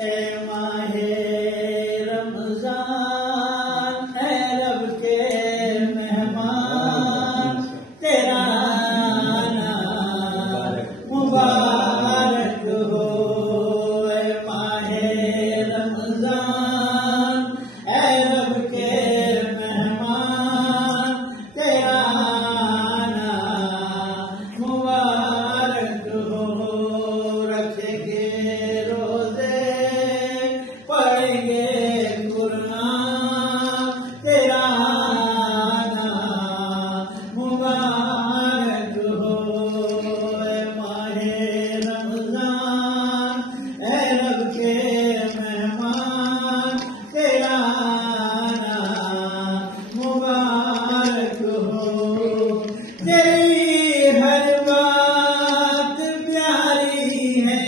ए माहे रमजान ए रब के मेहमान तेरा आना मुबारक हो। ए माहे रमजान ए रब के मेहमान तेरा आना मुबारक हो। रखेंगे रोजे पढ़ेंगे कुरान तेरा आना मुबारक हो। ए माहे रमजान ए रब के मेहमान तेरा आना मुबारक हो। तेरी हर बात प्यारी है,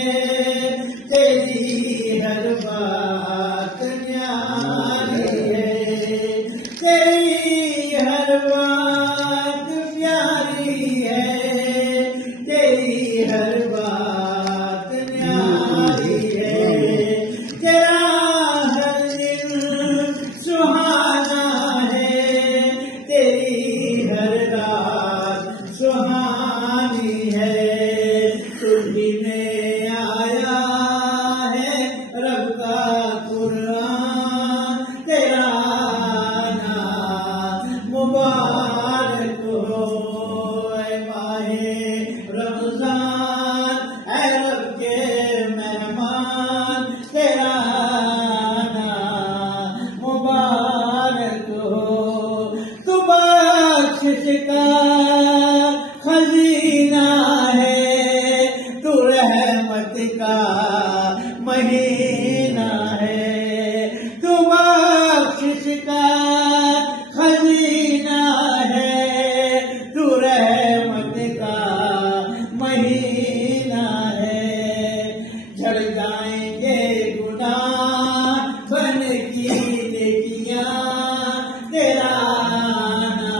तेरी हर बात न्यारी है, तेरी हर बात प्यारी है, तेरी हर बात न्यारी है। तेरा हर दिन सुहाना है, तेरी हर रात सुहानी है। तुझी में आया है रब का कुरान तेरा आना मुबारक हो। ए माहे रमजान ए रब के मेहमान तेरा आना मुबारक हो। तू बख्शिश का खजीना है, तू रहमत का महीना है, तू बख्शिश का खजीना है, तू रहमत का महीना है। झड़ जाएंगे गुनाह बन की नेकियां तेरा आना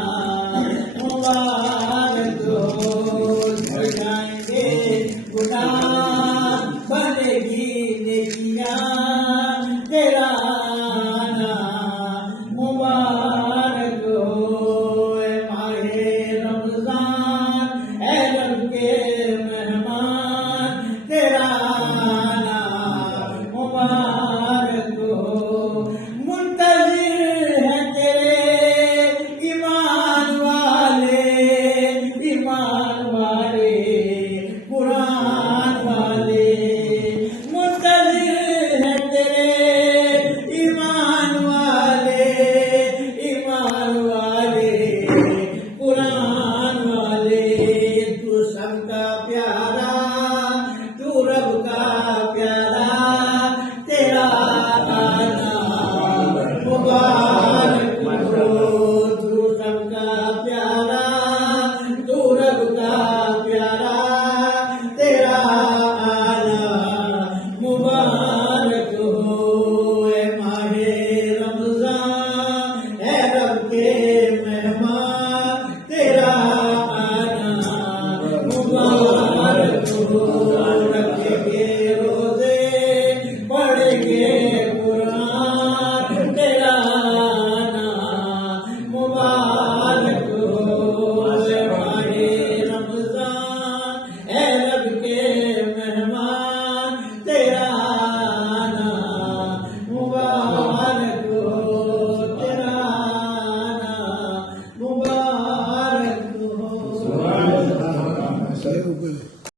मुबारक हो। झड़ जाएंगे गुनाह बनेगी नेकियां तेरा आना मुबारक हो। ए माहे रमजान ए रब के मेहमान तेरा आना मुबारक हो। मुंतज़िर है तेरे ईमान वाले कुरान वाले। मुंतज़िर है तेरे ईमान वाले कुरान वाले। तू सबका प्यारा, तू रब का प्यारा तेरा आना मुबारक हो। तू सबका प्यारा, तू रब का प्यारा तेरा आना मुबारक हो। ए माहे रमजान ए रब के मेहमान तेरा आना मुबारक हो। रखेंगे रोजे पढ़ेंगे कुरान तेरा आना मुबारक हो। ए माहे रमजान ए रब के मेहमान तेरा आना मुबारक हो। तेरा आना मुबारक हो।